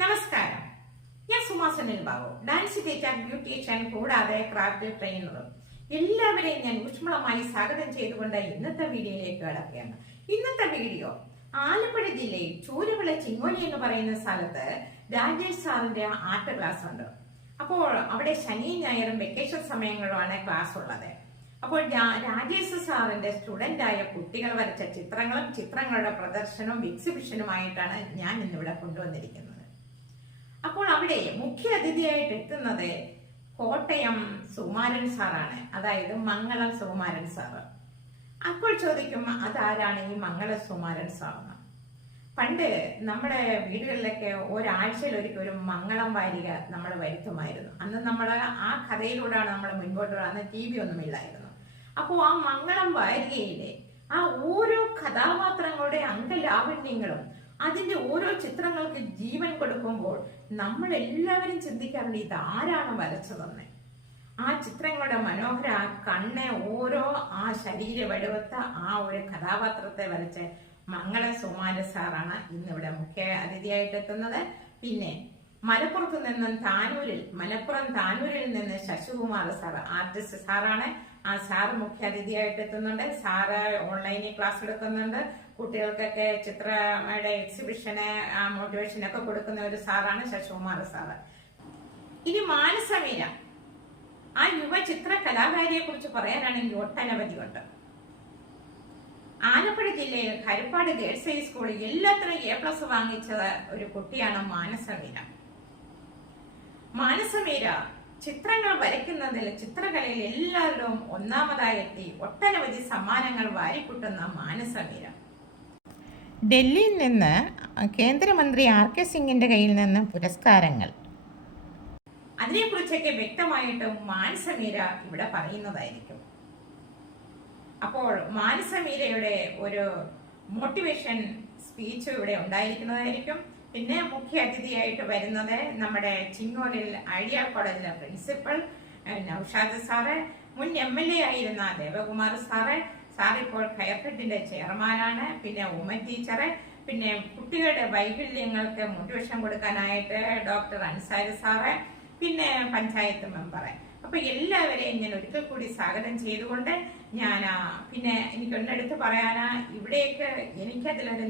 നമസ്കാരം, ഞാൻ സുമാസനിൽ Babu, dance teacher, beautician കൂടാതെ ക്രാഫ്റ്റ് ട്രെയിനറും. എല്ലാവരെയും ഞാൻ ഊഷ്മളമായി സ്വാഗതം ചെയ്തുകൊണ്ട് ഇന്നത്തെ വീഡിയോയിലേക്ക് കടക്കുകയാണ്. ഇന്നത്തെ വീഡിയോ ആലപ്പുഴ ജില്ലയിൽ ചൂരവിള ചിങ്ങോലി എന്ന് പറയുന്ന സ്ഥലത്ത് രാജേഷ് സാറിന്റെ ആർട്ട് ക്ലാസ് ഉണ്ട്. അപ്പോൾ അവിടെ ശനിയും ഞായറും വെക്കേഷൻ സമയങ്ങളുമാണ് ക്ലാസ് ഉള്ളത്. അപ്പോൾ രാജേഷ് സാറിന്റെ സ്റ്റുഡന്റ് ആയ കുട്ടികൾ വരച്ച ചിത്രങ്ങളുടെ പ്രദർശനവും എക്സിബിഷനുമായിട്ടാണ് ഞാൻ ഇന്നിവിടെ കൊണ്ടുവന്നിരിക്കുന്നത്. അപ്പോൾ അവിടെ മുഖ്യ അതിഥിയായിട്ട് എത്തുന്നത് കോട്ടയം സുകുമാരൻ സാറാണ്, അതായത് മംഗളം സുകുമാരൻ സാറ്. അപ്പോൾ ചോദിക്കും, അതാരാണ് ഈ മംഗളം സുകുമാരൻ സാറെന്ന്. പണ്ട് നമ്മുടെ വീടുകളിലൊക്കെ ഒരാഴ്ചയിൽ ഒരു മംഗളം വാരിക നമ്മൾ വരുത്തുമായിരുന്നു. അന്ന് നമ്മൾ ആ കഥയിലൂടെയാണ് നമ്മൾ മുൻപോട്ട് അന്ന് TV ഒന്നുമില്ലായിരുന്നു. അപ്പോൾ ആ മംഗളം വാരികയിലെ ആ ഓരോ കഥാപാത്രങ്ങളുടെ അംഗലാവണ്യങ്ങളും അതിന്റെ ഓരോ ചിത്രങ്ങൾക്ക് ജീവൻ കൊടുക്കുമ്പോൾ നമ്മൾ എല്ലാവരും ചിന്തിക്കാറുണ്ട്, ഇത് ആരാണ് വരച്ചതെന്ന്. ആ ചിത്രങ്ങളുടെ മനോഹര ആ കണ്ണ്, ഓരോ ആ ശരീര വടിവത്ത ആ ഒരു കഥാപാത്രത്തെ വരച്ച് മംഗളം സുകുമാരൻ സാറാണ് ഇന്നിവിടെ മുഖ്യ അതിഥിയായിട്ട് എത്തുന്നത്. പിന്നെ മലപ്പുറം താനൂരിൽ നിന്ന് ശശികുമാർ സാർ ആർട്ടിസ്റ്റ് സാറാണ്. ആ സാറ് മുഖ്യ അതിഥിയായിട്ട് എത്തുന്നുണ്ട്. സാറ് ഓൺലൈനിൽ ക്ലാസ് എടുക്കുന്നുണ്ട്. കുട്ടികൾക്കൊക്കെ ചിത്രയുടെ എക്സിബിഷന് മോട്ടിവേഷനൊക്കെ കൊടുക്കുന്ന ഒരു സാറാണ് ശശികുമാർ സാറ്. ഇനി മാനസമീര, ആ യുവ ചിത്ര കലാകാരിയെ കുറിച്ച് പറയാനാണെങ്കിൽ ഒട്ടനവധി ഉണ്ട്. ആലപ്പുഴ ജില്ലയിൽ ഹരിപ്പാട് ഗേൾസ് ഹൈസ്കൂളിൽ എല്ലാത്തിനും A+ വാങ്ങിച്ച ഒരു കുട്ടിയാണ് മാനസമീര. മാനസമീര ചിത്രങ്ങൾ വരയ്ക്കുന്നതിൽ, ചിത്രകലയിൽ എല്ലാവരും ഒന്നാമതായെത്തി ഒട്ടനവധി സമ്മാനങ്ങൾ വാരിക്കൂട്ടുന്ന മാനസമീര ഡൽഹിയിൽ നിന്ന് കേന്ദ്രമന്ത്രി RK സിംഗിന്റെ കയ്യിൽ നിന്ന് പുരസ്കാരങ്ങൾ, അതിനെക്കുറിച്ചൊക്കെ വ്യക്തമായിട്ടും മാനസമീര ഇവിടെ പറയുന്നതായിരിക്കും. അപ്പോൾ മാനസമീരയുടെ ഒരു മോട്ടിവേഷൻ സ്പീച്ച് ഇവിടെ ഉണ്ടായിരിക്കുന്നതായിരിക്കും. പിന്നെ മുഖ്യ അതിഥിയായിട്ട് വരുന്നത് നമ്മുടെ ചിങ്ങോലിൽ ഐഡിയൽ കോളേജിലെ പ്രിൻസിപ്പൽ നൌഷാദ് സാറ്, മുൻ MLA ആയിരുന്ന ദേവകുമാർ സാറ്, ഇപ്പോൾ ഹയർഫെഡിന്റെ ചെയർമാനാണ്. പിന്നെ ഉമ്മൻ ടീച്ചറ്, പിന്നെ കുട്ടികളുടെ വൈകല്യങ്ങൾക്ക് മോട്ടിവേഷൻ കൊടുക്കാനായിട്ട് ഡോക്ടർ അൻസാരി സാറ്, പിന്നെ പഞ്ചായത്ത് മെമ്പറ്. അപ്പൊ എല്ലാവരെയും ഞാൻ ഒരിക്കൽ കൂടി സ്വാഗതം ചെയ്തുകൊണ്ട് പിന്നെ എനിക്കൊന്നെടുത്ത് പറയാനാ, ഇവിടേക്ക് എനിക്കതിലൊരു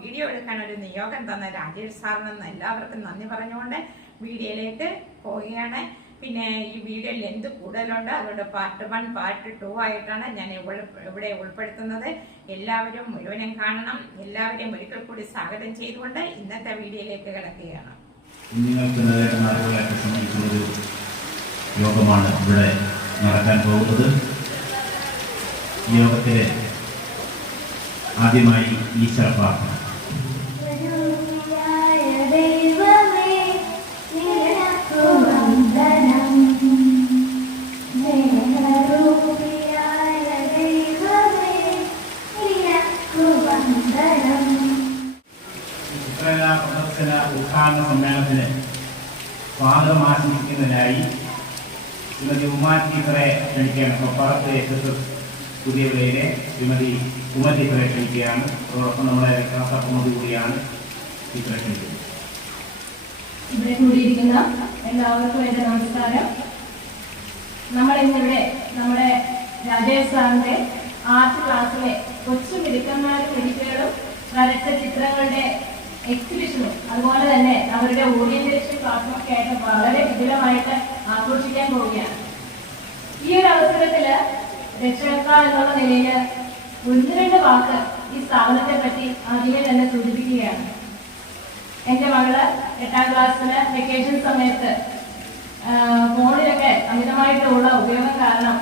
വീഡിയോ എടുക്കാൻ ഒരു നിയോഗം തന്ന രാജേഷ് സാറിനെന്ന് എല്ലാവർക്കും നന്ദി പറഞ്ഞുകൊണ്ട് വീഡിയോയിലേക്ക് പോവുകയാണ്. പിന്നെ ഈ വീഡിയോ ലെന്ത് കൂടുതലുണ്ട്, അതുകൊണ്ട് Part 1 Part 2 ആയിട്ടാണ് ഞാൻ ഇവിടെ ഉൾപ്പെടുത്തുന്നത്. എല്ലാവരും മുഴുവനും കാണണം. എല്ലാവരെയും ഒരിക്കൽ കൂടി സ്വാഗതം ചെയ്തുകൊണ്ട് ഇന്നത്തെ വീഡിയോയിലേക്ക് കിടക്കുകയാണ്. യോഗമാണ് ഇവിടെ നടക്കാൻ പോകുന്നത്. ഈ യോഗത്തിലെ ആദ്യമായി ഈശ്വര പ്രാർത്ഥന. ചിത്രകലാ പ്രദർശന ഉദ്ഘാടന സമ്മേളനത്തിന് സ്വാഗതം ആശംസിക്കുന്നതിനായി ശ്രീമതി ഉമാ ടീച്ചറെ ക്ഷണിക്കുകയാണ്. കൊപ്പാറത്ത് SS പുതിയ വിളയിലെ ശ്രീമതി ഉമ ടീച്ചറെ ക്ഷണിക്കുകയാണ്. അതോടൊപ്പം നമ്മുടെ കാസർഗോഡ് കൂടിയാണ് ടീച്ചറെ ക്ഷണിക്കുന്നത്. ഇവിടെ കൂടിയിരിക്കുന്ന എല്ലാവർക്കും എൻ്റെ നമസ്കാരം. നമ്മളിന്നിവിടെ നമ്മുടെ രാജേഷ് സാറിൻ്റെ ആർട്ട് ക്ലാസ്സിലെ കൊച്ചു മിടുക്കന്മാരും മിടുക്കുകളും വരച്ച ചിത്രങ്ങളുടെ എക്സിബിഷനും അതുപോലെ തന്നെ അവരുടെ ഓറിയന്റേഷൻ ക്ലാസ്സും ഒക്കെ ആയിട്ട് വളരെ വിപുലമായിട്ട് ആഘോഷിക്കാൻ പോവുകയാണ്. ഈ ഒരു അവസരത്തിൽ രക്ഷകർത്താ എന്നുള്ള നിലയിൽ 1-2 വാക്ക് ഈ സ്ഥാപനത്തെ പറ്റി ആദ്യമേ തന്നെ സൂചിപ്പിക്കുകയാണ്. എൻ്റെ മകള് 8ാം ക്ലാസ്സിന് വെക്കേഷൻ സമയത്ത് ഫോണിലൊക്കെ അമിതമായിട്ടുള്ള ഉപയോഗം കാരണം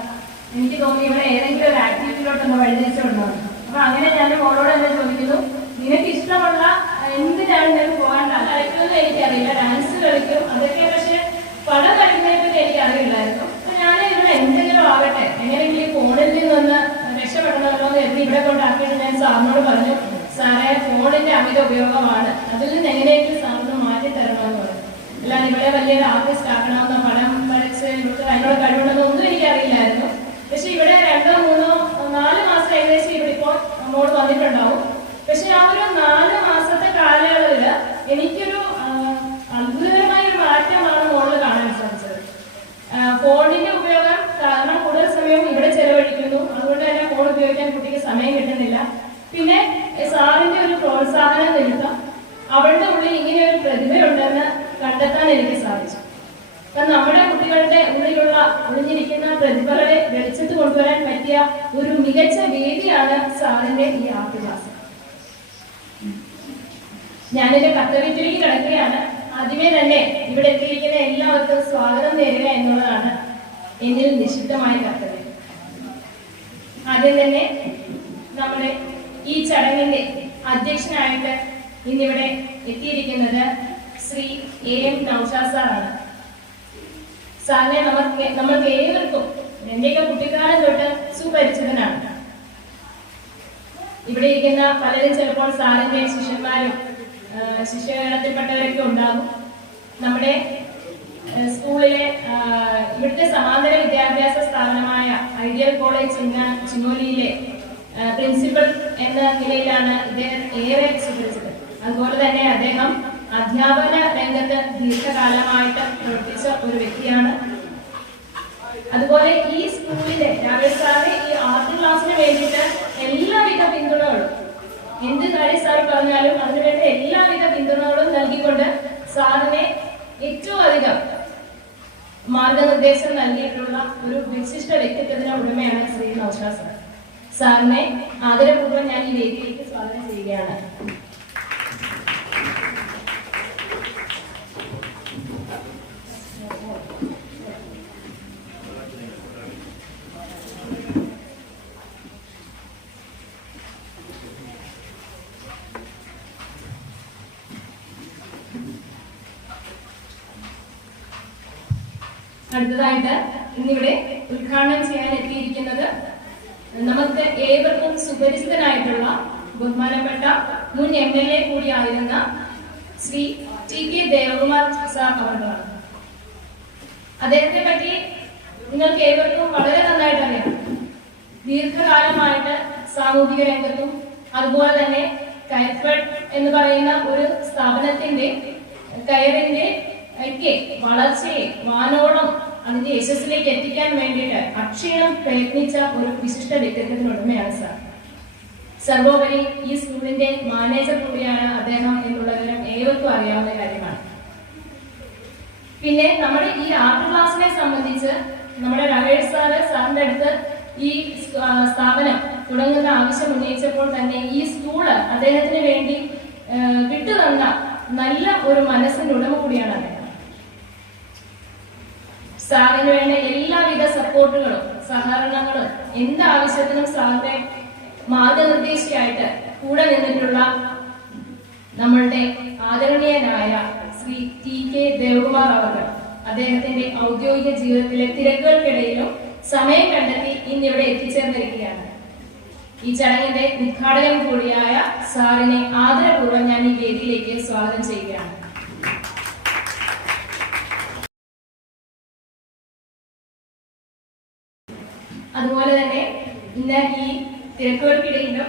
എനിക്ക് തോന്നി ഇവിടെ ഏതെങ്കിലും ഒരു ആക്ടിവിറ്റിയിലോട്ടൊന്ന് വഴിതിരിച്ചുകൊണ്ടോ. അപ്പൊ അങ്ങനെ ഞാൻ മോളോട് തന്നെ ചോദിക്കുന്നു, നിനക്ക് ഇഷ്ടമുള്ള എന്തിനാണ് നിനക്ക് പോകാൻ? കളിക്കുന്നത് എനിക്കറിയില്ല, ഡാൻസ് കളിക്കും, അതൊക്കെ പക്ഷെ പടം കളിക്കുന്നതിനെ പറ്റി എനിക്ക് അറിയില്ലായിരുന്നു. അപ്പൊ ഞാൻ ഇവിടെ എന്തെങ്കിലും ആകട്ടെ, എങ്ങനെയെങ്കിലും ഫോണിൽ നിന്നൊന്ന് രക്ഷപ്പെടണമല്ലോ എന്ന് കരുതി ഇവിടെ കൊണ്ടാക്കിയിട്ട് ഞാൻ സാറിനോട് പറഞ്ഞു, സാറേ ഫോണിന്റെ അമിത ഉപയോഗമാണ്, അതിൽ നിന്ന് എങ്ങനെയെങ്കിലും സാറിന് മാറ്റി തരണമെന്ന് പറഞ്ഞു. അല്ലാതെ ഇവിടെ വലിയൊരു ആർട്ടിസ്റ്റ് ആക്കണമെന്നോ പടം വരച്ച് ഇവർക്ക് അതിനോട് കഴിവുണ്ടെന്നോ ഒന്നും എനിക്കറിയില്ലായിരുന്നു. പക്ഷെ ഇവിടെ 2-3-4 മാസം ഏകദേശം ഇവിടെ ഇപ്പോൾ നമ്മോട് വന്നിട്ടുണ്ടാവും. പക്ഷെ ആ ഒരു 4 മാസത്തെ കാലയളവിൽ എനിക്കൊരു കണ്ടെത്താൻ എനിക്ക് സാധിച്ചു. അപ്പൊ നമ്മുടെ കുട്ടികളുടെ ഉള്ളിലുള്ള ഒളിഞ്ഞിരിക്കുന്ന പ്രതിഭകളെ വെളിച്ചത്ത് കൊണ്ടുവരാൻ പറ്റിയ ഒരു മികച്ച വേദിയാണ് സാറിന്റെ ഈ ആർട്ട് ക്ലാസ്. ഞാനെന്റെ കർത്തവ്യത്തിലേക്ക് കിടക്കുകയാണ്. ആദ്യമേ തന്നെ ഇവിടെ എത്തിയിരിക്കുന്ന എല്ലാവർക്കും സ്വാഗതം നേരുക എന്നുള്ളതാണ് എന്നിൽ നിക്ഷിപ്തമായ കർത്തവ്യം. ആദ്യം തന്നെ നമ്മുടെ ഈ ചടങ്ങിന്റെ അധ്യക്ഷനായിട്ട് ഇന്നിവിടെ എത്തിയിരിക്കുന്നത് ശ്രീ AM നൗഷാദ് സാറാണ്. സാറിനെ നമ്മൾക്ക് ഏവർക്കും എന്റെയൊക്കെ കുട്ടിക്കാലം തൊട്ട് സുപരിചിതനാണ്. ഇവിടെ ഇരിക്കുന്ന പലരും ചിലപ്പോൾ സാറിന്റെ ശിഷ്യന്മാരും ശിഷ്യഗണത്തിൽപ്പെട്ടവരൊക്കെ ഉണ്ടാകും. നമ്മുടെ സ്കൂളിലെ ഇവിടുത്തെ സമാന്തര വിദ്യാഭ്യാസ സ്ഥാപനമായ ഐഡിയൽ കോളേജ് ചിങ്ങോലിയിലെ പ്രിൻസിപ്പൽ എന്ന നിലയിലാണ് ഇദ്ദേഹം ഏറെ സുപരിചിതൻ. അതുപോലെ തന്നെ അദ്ദേഹം അധ്യാപന രംഗത്ത് ദീർഘകാലമായിട്ട് പ്രവർത്തിച്ച ഒരു വ്യക്തിയാണ്. അതുപോലെ ഈ സ്കൂളിലെ രാവിലെ സാറിന് ഈ ആർട്ട് ക്ലാസ്സിന് വേണ്ടിയിട്ട് എല്ലാവിധ പിന്തുണകളും, എന്ത് കാര്യം സാർ പറഞ്ഞാലും അതിനുവേണ്ട എല്ലാവിധ പിന്തുണകളും നൽകിക്കൊണ്ട് സാറിനെ ഏറ്റവും അധികം മാർഗനിർദ്ദേശം നൽകിയിട്ടുള്ള ഒരു വിശിഷ്ട വ്യക്തിത്വത്തിന് ഉടമയാണ് ശ്രീ നൗഷാദ് സാർ. സാറിനെ ആദരപൂർവ്വം ഞാൻ ഈ വേദിയിലേക്ക് സ്വാഗതം ചെയ്യുകയാണ്. അടുത്തതായിട്ട് ഇന്നിവിടെ ഉദ്ഘാടനം ചെയ്യാൻ എത്തിയിരിക്കുന്നത് നമുക്ക് ഏവർക്കും സുപരിചിതനായിട്ടുള്ള ബഹുമാനപ്പെട്ട മുൻ MLA കൂടിയായിരുന്ന ശ്രീ TK ദേവകുമാർ സാർ അവர்களാണ്. അദ്ദേഹത്തെ പറ്റി നിങ്ങൾക്ക് ഏവർക്കും വളരെ നന്നായിട്ട് അറിയാം. ദീർഘകാലമായിട്ട് സാമൂഹിക രംഗത്തും അതുപോലെ തന്നെ കയർഫെഡ് എന്ന് പറയുന്ന ഒരു സ്ഥാപനത്തിന്റെ കയറിന്റെ ഒക്കെ വളർച്ചയെ വാനോളം അതിന്റെ യശസ്സിലേക്ക് എത്തിക്കാൻ വേണ്ടിയിട്ട് അക്ഷീണം പ്രയത്നിച്ച ഒരു വിശിഷ്ട വ്യക്തിത്വത്തിനുടമയാണ് സാർ. സർവോപരി ഈ സ്കൂളിന്റെ മാനേജർ കൂടിയാണ് അദ്ദേഹം എന്നുള്ള വിവരം ഏവർക്കും അറിയാവുന്ന കാര്യമാണ്. പിന്നെ നമ്മുടെ ഈ ആർട്ട് ക്ലാസിനെ സംബന്ധിച്ച് നമ്മുടെ രമേഷ് സാറിന്റെ അടുത്ത് ഈ സ്ഥാപനം തുടങ്ങുന്ന ആവശ്യം ഉന്നയിച്ചപ്പോൾ തന്നെ ഈ സ്കൂള് അദ്ദേഹത്തിന് വേണ്ടി വിട്ടുതന്ന നല്ല ഒരു മനസ്സിന്റെ ഉടമ കൂടിയാണ് അദ്ദേഹം. സാറിന് വേണ്ട എല്ലാവിധ സപ്പോർട്ടുകളും സഹകരണങ്ങളും എന്താവശ്യത്തിനും സാറിന്റെ മാർഗനിർദ്ദേശിയായിട്ട് കൂടെ നിന്നിട്ടുള്ള നമ്മളുടെ ആദരണീയനായ ശ്രീ TK ദേവകുമാർ അവർ അദ്ദേഹത്തിന്റെ ഔദ്യോഗിക ജീവിതത്തിലെ തിരക്കുകൾക്കിടയിലും സമയം കണ്ടെത്തി ഇന്നിവിടെ എത്തിച്ചേർന്നിരിക്കുകയാണ്. ഈ ചടങ്ങിന്റെ ഉദ്ഘാടകൻ കൂടിയായ സാറിനെ ആദരപൂർവ്വം ഞാൻ ഈ വേദിയിലേക്ക് സ്വാഗതം ചെയ്യുകയാണ്. അതുപോലെ തന്നെ ഇന്ന് ഈ തിരക്കുകൾക്കിടയിലും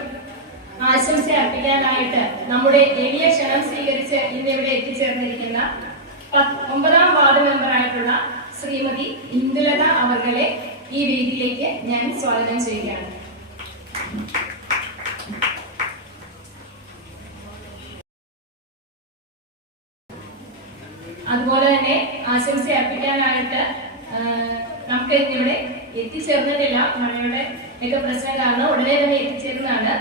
ആശംസ അർപ്പിക്കാനായിട്ട് നമ്മുടെ എളിയ ക്ഷണം സ്വീകരിച്ച് ഇന്നിവിടെ എത്തിച്ചേർന്നിരിക്കുന്ന 9ാം വാർഡ് മെമ്പറായിട്ടുള്ള ശ്രീമതി ഇന്ദുലത അവർകളെ ഈ വേദിയിലേക്ക് ഞാൻ സ്വാഗതം ചെയ്യുകയാണ്. അതുപോലെ തന്നെ ആശംസ അർപ്പിക്കാനായിട്ട് നമുക്ക് ഇന്നിവിടെ എത്തിച്ചേർന്നിട്ടില്ല. മഴയുടെ ഒക്കെ പ്രശ്നം കാരണം ഉടനെ തന്നെ എത്തിച്ചേർന്നതാണ്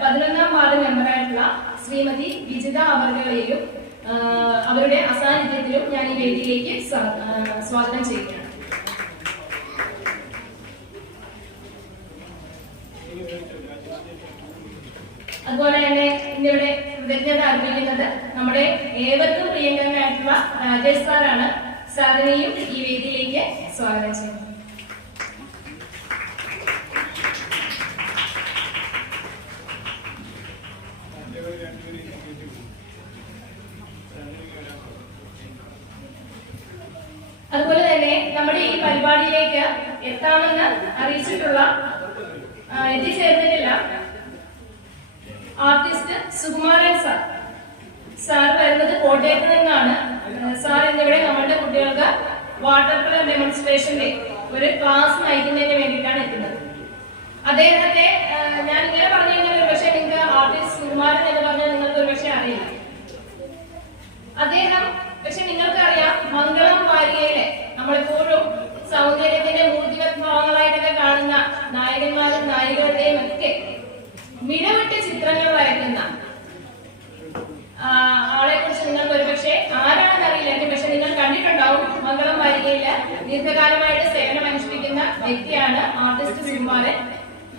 11ാം വാർഡ് മെമ്പറായിട്ടുള്ള ശ്രീമതി വിജിത അവർകളെയും അവരുടെ അസാന്നിധ്യത്തിലും ഞാൻ ഈ വേദിയിലേക്ക് സ്വാഗതം ചെയ്യുകയാണ്. അതുപോലെ തന്നെ ഇന്നിവിടെ കൃതജ്ഞത അർപ്പിക്കുന്നത് നമ്മുടെ ഏവർക്കും പ്രിയങ്കരനായിട്ടുള്ള രാജേഷ് സാറാണ്. സാറിനെയും ഈ വേദിയിലേക്ക് സ്വാഗതം ചെയ്യുന്നു. അതുപോലെ തന്നെ നമ്മുടെ ഈ പരിപാടിയിലേക്ക് എത്താമെന്ന് അറിയിച്ചിട്ടുള്ള എത്തിച്ചേർന്നിട്ടില്ല ആർട്ടിസ്റ്റ് സുകുമാരൻ സാർ വരുന്നത് കോട്ടയത്ത് നിന്നാണ്. സാർ ഇന്നിവിടെ നമ്മുടെ കുട്ടികൾക്ക് വാട്ടർ കളർ ഡെമോൺസ്ട്രേഷന്റെ ഒരു ക്ലാസ് നയിക്കുന്നതിന് വേണ്ടിയിട്ടാണ് എത്തുന്നത്. അദ്ദേഹത്തെ ഞാൻ ഇങ്ങനെ പറഞ്ഞു കഴിഞ്ഞാൽ ഒരു പക്ഷേ നിങ്ങൾക്ക് ആർട്ടിസ്റ്റ് സുകുമാരൻ എന്ന് പറഞ്ഞാൽ നിങ്ങൾക്ക് ഒരു പക്ഷേ അറിയില്ല. അദ്ദേഹം പക്ഷെ നിങ്ങൾക്ക് ദീർഘകാലമായിട്ട് സേവനമനുഷ്ഠിക്കുന്ന വ്യക്തിയാണ് ആർട്ടിസ്റ്റ് സുകുമാരൻ.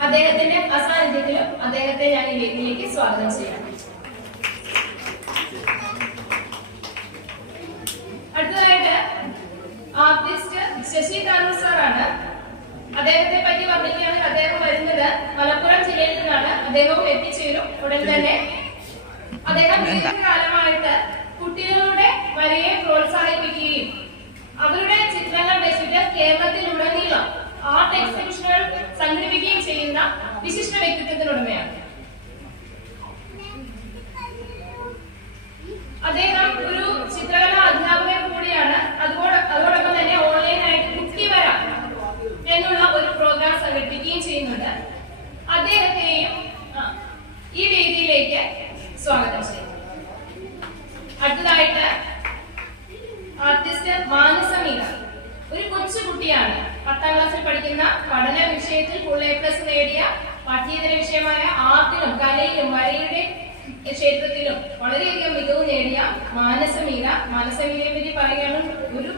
അദ്ദേഹത്തിന്റെ അസാന്നിധ്യത്തിലും അദ്ദേഹത്തെ ഞാൻ ഈ വേദിയിലേക്ക് സ്വാഗതം ചെയ്യാം. അടുത്തതായിട്ട് ആർട്ടിസ്റ്റ് ശശി താനൂർ സാറാണ്. അദ്ദേഹത്തെ പറ്റി പറഞ്ഞിരിക്കുകയാണെങ്കിൽ അദ്ദേഹം വരുന്നത് മലപ്പുറം ജില്ലയിൽ നിന്നാണ്. അദ്ദേഹവും എത്തിച്ചേരും ഉടൻ തന്നെ. അദ്ദേഹം ദീർഘകാലമായിട്ട് കുട്ടികളുടെ വരയെ പ്രോത്സാഹിപ്പിക്കുകയും അവരുടെ ചിത്രങ്ങൾ വെച്ചിട്ട് കേരളത്തിലുടനീളം ആർട്ട് എക്സിബിഷനുകൾ സംഘടിപ്പിക്കുകയും ചെയ്യുന്ന വിശിഷ്ട വ്യക്തിത്വത്തിനുടമയാണ്. അദ്ദേഹം ഒരു ചിത്രകലാ അധ്യാപകൻ കൂടിയാണ്. അതോടൊപ്പം തന്നെ ഓൺലൈനായിട്ട് കുട്ടിവര എന്നുള്ള ഒരു പ്രോഗ്രാം സംഘടിപ്പിക്കുകയും ചെയ്യുന്നുണ്ട്. അദ്ദേഹത്തെയും ഈ വേദിയിലേക്ക് സ്വാഗതം ചെയ്യും. അടുത്തതായിട്ട് ആർട്ടിസ്റ്റ് മാനസമീന ഒരു കൊച്ചുകുട്ടിയാണ്. 10ാം ക്ലാസ്സിൽ പഠിക്കുന്ന, പഠന വിഷയത്തിൽ ഫുൾ A+ നേടിയ, പഠ്യേതര വിഷയമായ ആർട്ടിലും കലയിലും വരയുടെ ക്ഷേത്രത്തിലും വളരെയധികം മികവ് നേടിയ മാനസമീനയെ പറ്റി പറയുകയാണ്. ഒരു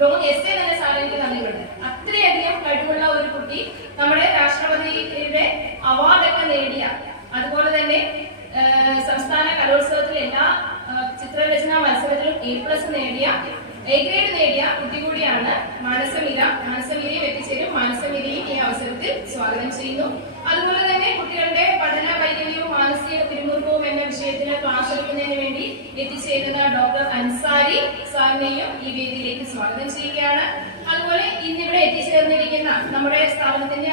ലോങ് എസ്സേ തന്നെ സാറിന് തന്നിട്ടുണ്ട്. അത്രയധികം കഴിവുള്ള ഒരു കുട്ടി, നമ്മുടെ രാഷ്ട്രപതിയുടെ അവാർഡൊക്കെ നേടിയ, അതുപോലെ തന്നെ സംസ്ഥാന കലോത്സവത്തിൽ എല്ലാ ചിത്രരചനാ മത്സരത്തിലും A+ നേടിയ, A ഗ്രേഡ് നേടിയ കുട്ടി കൂടിയാണ് മാനസമീരയും എത്തിച്ചേരും. മാനസമീരയും ഈ അവസരത്തിൽ സ്വാഗതം ചെയ്യുന്നു. അതുപോലെ തന്നെ കുട്ടികളുടെ പഠന വൈകല്യവും മാനസിക പിരിമുറുക്കവും എന്ന വിഷയത്തിന് ക്ലാസ് എടുക്കുന്നതിന് വേണ്ടി എത്തിച്ചേരുന്ന ഡോക്ടർ അൻസാരി സാറിനെയും ഈ വേദിയിലേക്ക് സ്വാഗതം ചെയ്യുകയാണ്. അതുപോലെ ഇന്നിവിടെ എത്തിച്ചേർന്നിരിക്കുന്ന നമ്മുടെ സ്ഥാപനത്തിന്റെ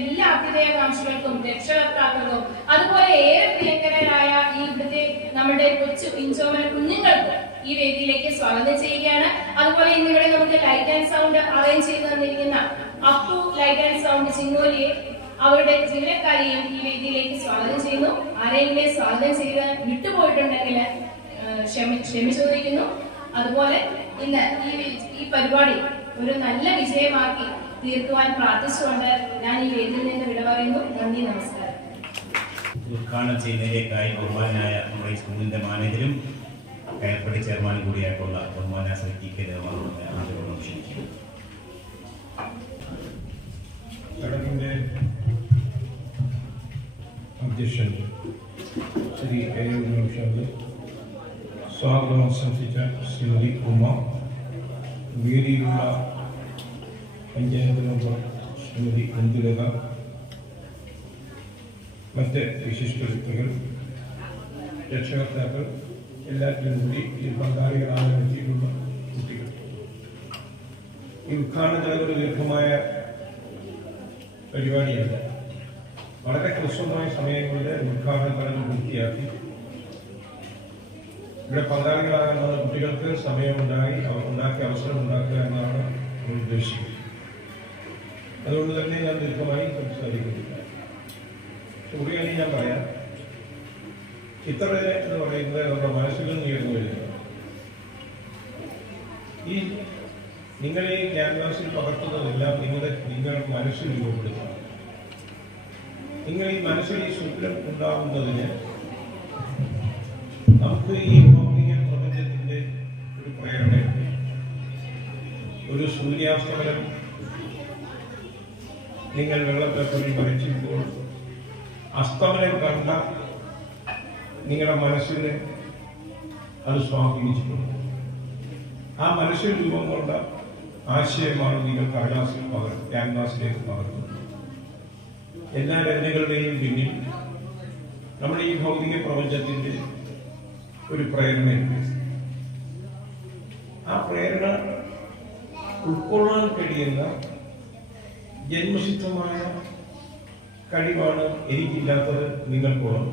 എല്ലാ അഭ്യുദയകാംക്ഷികൾക്കും രക്ഷകർത്താക്കൾക്കും അതുപോലെ ഏറെ പ്രിയങ്കരായ ഈ ഇവിടുത്തെ നമ്മുടെ കൊച്ചു പിഞ്ചോമന കുഞ്ഞുങ്ങൾക്കും ഈ വേദിയിലേക്ക് സ്വാഗതം ചെയ്യുകയാണ്. അതുപോലെ ഇന്നിവിടെ നമുക്ക് ലൈറ്റ് ആൻഡ് സൗണ്ട് അറേഞ്ച് ചെയ്ത് തന്നിരിക്കുന്ന അപ്പു ലൈറ്റ് ആൻഡ് സൗണ്ട് ചിങ്ങോലിയെ, അവരുടെ ജീവനക്കാരെയും ഈ വേദിയിലേക്ക് സ്വാഗതം ചെയ്യുന്നു. ആരെങ്കിലും സ്വാഗതം ചെയ്ത് വിട്ടുപോയിട്ടുണ്ടെങ്കിൽ ക്ഷമ ചോദിക്കുന്നു. അതുപോലെ ഇന്ന് ഈ പരിപാടി ഒരു നല്ല വിജയമാക്കി തീർക്കുവാൻ പ്രാർത്ഥിച്ചുകൊണ്ട് ഞാൻ ഈ വേദിയിൽ നിന്ന് വിട പറയുന്നു. നന്ദി, നമസ്കാരം. ഉദ്ഘാടനം ചെയ്യുന്നതിലേക്കായി ബഹുമാനായ നമ്മുടെ സ്കൂളിന്റെ മാനേജരും കയർപ്പടി ചെയർമാനും കൂടിയായിട്ടുള്ള ബഹുമാനായ ശ്രീ K. ദേവമാനന്ദനെ ആദ്യമായി ക്ഷണിക്കുന്നു. ചടങ്ങിന്റെ അധ്യക്ഷൻ ശ്രീ A. ഉഷാദ്, സ്വാഗതം ആശംസിച്ച ശ്രീമതി ഉമ്മ, വേദിയിലുള്ള പഞ്ചായത്ത് മെമ്പർ ശ്രീമതി ഇന്ദുലത, മറ്റ് വിശിഷ്ട വ്യക്തികൾ, രക്ഷകർത്താക്കൾ, എല്ലാറ്റിലും കൂടി ഈ പങ്കാളികളാകാൻ എത്തിയിട്ടുള്ള കുട്ടികൾ, ഈ ഉദ്ഘാടനത്തിന് ഒരു ദീർഘമായ പരിപാടിയല്ല. വളരെ ഹ്രസ്വമായ സമയം കൊണ്ട് ഉദ്ഘാടന ചടങ്ങ് പൂർത്തിയാക്കി ഇവിടെ പങ്കാളികളാകുന്ന കുട്ടികൾക്ക് സമയമുണ്ടായി ഉണ്ടാക്കിയ അവസരം ഉണ്ടാക്കുക എന്നാണ് നമ്മൾ ഉദ്ദേശിക്കുന്നത്. അതുകൊണ്ട് തന്നെ ഞാൻ ദീർഘമായി സംസാരിക്കുന്നില്ല. കൂടിയായി ഞാൻ പറയാം, ചിത്രരചന എന്ന് പറയുന്നത് നമ്മുടെ മനസ്സിൽ നിന്ന് ഉയർന്നു വരുന്നത്. ഈ നിങ്ങൾ ഈ ക്യാൻവാസിൽ പകർത്തുന്നതെല്ലാം നിങ്ങൾ മനസ്സിൽ രൂപപ്പെടുത്തുക. നിങ്ങൾ ഈ മനസ്സിൽ ഈ സ്വപ്നം ഉണ്ടാകുന്നതിന് നമുക്ക് ഈ ഭൗതിക പ്രപഞ്ചത്തിന്റെ ഒരു പ്രേരണയുണ്ട്. ഒരു സൂര്യാസ്തമനം നിങ്ങൾ വെള്ളപ്പേപ്പറിൽ വരച്ചിപ്പോൾ അസ്തമനം കണ്ട നിങ്ങളുടെ മനസ്സിനെ അത് സ്വാധീനിച്ചിട്ടുണ്ട്. ആ മനസ്സിൽ രൂപം കൊണ്ട ആശയമാണ് നിങ്ങൾ ക്യാൻവാസിലേക്ക് പകർത്തുന്നത്. എല്ലാ രചനകളുടെയും പിന്നിൽ നമ്മുടെ ഈ ഭൗതിക പ്രപഞ്ചത്തിന്റെ ഒരു പ്രേരണയുണ്ട്. ആ പ്രേരണ ഉൾക്കൊള്ളാൻ കഴിയുന്ന ജന്മസിദ്ധമായ കഴിവാണ് എനിക്കില്ലാത്തത്, നിങ്ങൾക്കുള്ളത്.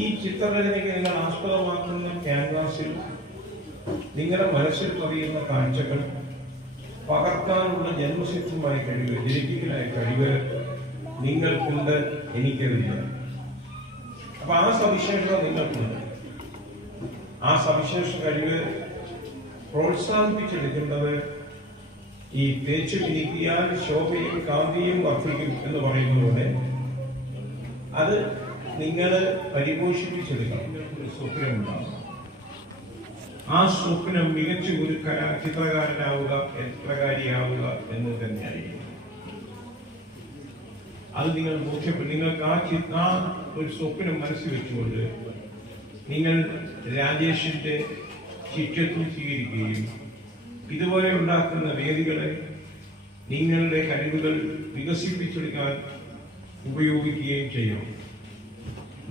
ഈ ചിത്രരചനയ്ക്ക് നിങ്ങൾ ആസ്പദമാക്കുന്ന ക്യാൻവാസിൽ നിങ്ങളുടെ മനസ്സിൽ പറയുന്ന കാഴ്ചകൾ പകർത്താനുള്ള ജന്മസിദ്ധമായ കഴിവ്, ജനറ്റിക്കലായ കഴിവ് നിങ്ങൾക്കുണ്ട്, എനിക്കറിയില്ല. അപ്പൊ ആ സവിശേഷത നിങ്ങൾക്കുണ്ട്. ആ സവിശേഷ കഴിവ് പ്രോത്സാഹിപ്പിച്ചെടുക്കേണ്ടത് ഈ തേച്ചു മിനിക്കിയാൽ ശോഭയും കാന്തിയും വർദ്ധിക്കും എന്ന് പറയുന്നതുകൊണ്ട് അത് നിങ്ങൾ പരിപോഷിപ്പിച്ചെടുക്കണം. ഒരു സ്വപ്നമുണ്ടാകും. ആ സ്വപ്നം മികച്ച ഒരു ചിത്രകാരനാവുക, ചിത്രകാരിയാവുക എന്ന് തന്നെയായിരിക്കും. അത് നിങ്ങൾ നിങ്ങൾക്ക് ആ ഒരു സ്വപ്നം മനസ്സിൽ വെച്ചുകൊണ്ട് നിങ്ങൾ രാജേഷിന്റെ ശിഷ്യത്വം സ്വീകരിക്കുകയും ഇതുപോലെ ഉണ്ടാക്കുന്ന വേദികളെ നിങ്ങളുടെ കഴിവുകൾ വികസിപ്പിച്ചെടുക്കാൻ ഉപയോഗിക്കുകയും ചെയ്യണം.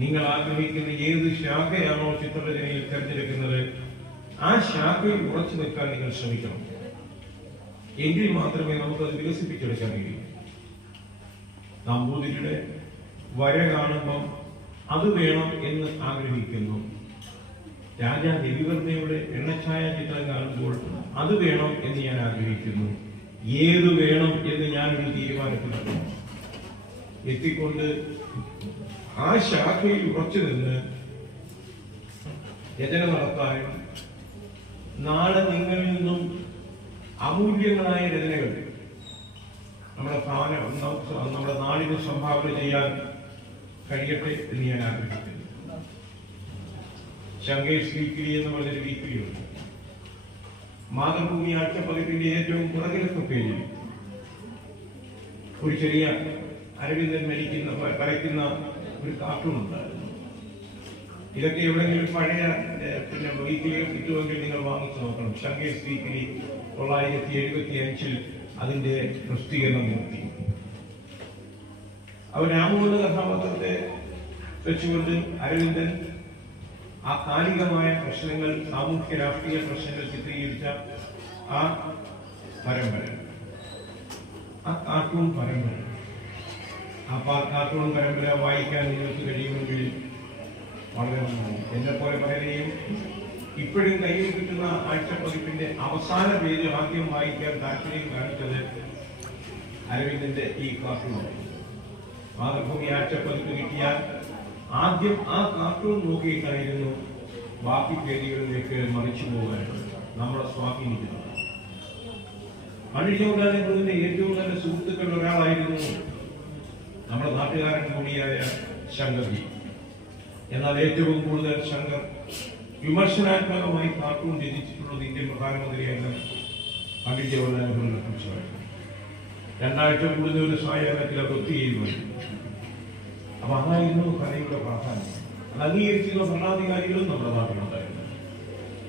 നിങ്ങൾ ആഗ്രഹിക്കുന്ന ഏത് ശാഖയാണോ ചിത്രരചനയിൽ തിരഞ്ഞെടുക്കുന്നത് ആ ശാഖയിൽ ഉറച്ചു നിൽക്കാൻ നിങ്ങൾ ശ്രമിക്കണം. എങ്കിൽ മാത്രമേ നമുക്കത് വികസിപ്പിച്ചെടുക്കാൻ കഴിയൂ. നമ്പൂതിരിയുടെ വര കാണുമ്പം അത് വേണം എന്ന് ആഗ്രഹിക്കുന്നു. രാജാ രവിവർമ്മയുടെ എണ്ണഛായ ചിത്രം കാണുമ്പോൾ അത് വേണം എന്ന് ഞാൻ ആഗ്രഹിക്കുന്നു. ഏത് വേണം എന്ന് ഞാനൊരു തീരുമാനത്തിലാണ് എത്തിക്കൊണ്ട് ആ ശാഖയിൽ ഉറച്ചു നിന്ന് രചന നടത്താനും നാളെ നിങ്ങളിൽ നിന്നും അമൂല്യങ്ങളായ രചനകൾ നമ്മുടെ നാടിന് സംഭാവന ചെയ്യാൻ കഴിയട്ടെ എന്ന് ഞാൻ ആഗ്രഹിക്കുന്നു. ശങ്കേഷ് വീക്കിലി എന്ന് പറഞ്ഞൊരു വീക്കിലിയുണ്ട്. മാതൃഭൂമി ആഴ്ച പതിപ്പിന്റെ ഏറ്റവും പുറകിലത്തെ പേജിൽ ഒരു ചെറിയ അരവിന്ദൻ വരയ്ക്കുന്ന ഒരു കാർട്ടൂൺ ഉണ്ടായിരുന്നു. ഇതൊക്കെ എവിടെയെങ്കിലും പഴയ വീക്കിലികൾ കിട്ടുമെങ്കിൽ നിങ്ങൾ വാങ്ങിച്ചു നോക്കണം. ശങ്കേഷ് വീക്കിലി 1975 അതിന്റെ പ്രസിദ്ധീകരണം നടത്തി. അവർ രാമമുള്ള കഥാപാത്രത്തെ വെച്ചുകൊണ്ട് അരവിന്ദൻ ആ കാലികമായ പ്രശ്നങ്ങൾ, സാമൂഹ്യ രാഷ്ട്രീയ പ്രശ്നങ്ങൾ ചിത്രീകരിച്ച ആ പരമ്പര, ആ കാർട്ടൂൺ പരമ്പര, കാർട്ടൂൺ പരമ്പര വായിക്കാൻ നിങ്ങൾക്ക് കഴിയുമെങ്കിൽ വളരെ നന്നായി. എന്നെ പോലെ പലരെയും ഇപ്പോഴും കയ്യിൽ കിട്ടുന്ന ആഴ്ചപ്പതിപ്പിന്റെ അവസാന പേജ് ആദ്യം വായിക്കാൻ താല്പര്യം കാണിച്ചത് അരവിന്ദന്റെ ഈ കാർട്ടൂണാണ്. മാതൃഭൂമി ആഴ്ചപ്പതിപ്പ് കിട്ടിയാൽ ആദ്യം ആ കാർട്ടൂൺ നോക്കിയിട്ടായിരുന്നു ബാക്കി പേജുകളിലേക്ക് മറിച്ചു പോകാൻ നമ്മളെ സ്വാധീനിക്കുന്നത്. പണ്ഡിറ്റ് ജവഹർലാൽ നെഹ്റുവിന്റെ ഏറ്റവും നല്ല സുഹൃത്തുക്കളിൽ ഒരാളായിരുന്നു നമ്മുടെ നാട്ടുകാരൻ കൂടിയായ ശങ്കർജി. എന്നാൽ ഏറ്റവും കൂടുതൽ ശങ്കർ വിമർശനാത്മകമായി കാർട്ടൂൺ രചിച്ചിട്ടുള്ളത് ഇന്ത്യൻ പ്രധാനമന്ത്രിയായിരുന്ന പണ്ഡിറ്റ് ജവഹർലാൽ നെഹ്റുവിനെ കുറിച്ചായിരുന്നു. 2 ആഴ്ച കൂടുതൽ ഒരു സായാഹ്നത്തിൽ അത് ഒത്തുചെയ്യുന്നു. അപ്പൊ അതായിരുന്നു കലയുടെ പ്രാധാന്യം. അത് അംഗീകരിച്ചിരുന്ന ഭരണാധികാരികളും നമ്മുടെ നാട്ടിലുണ്ടായിരുന്നു.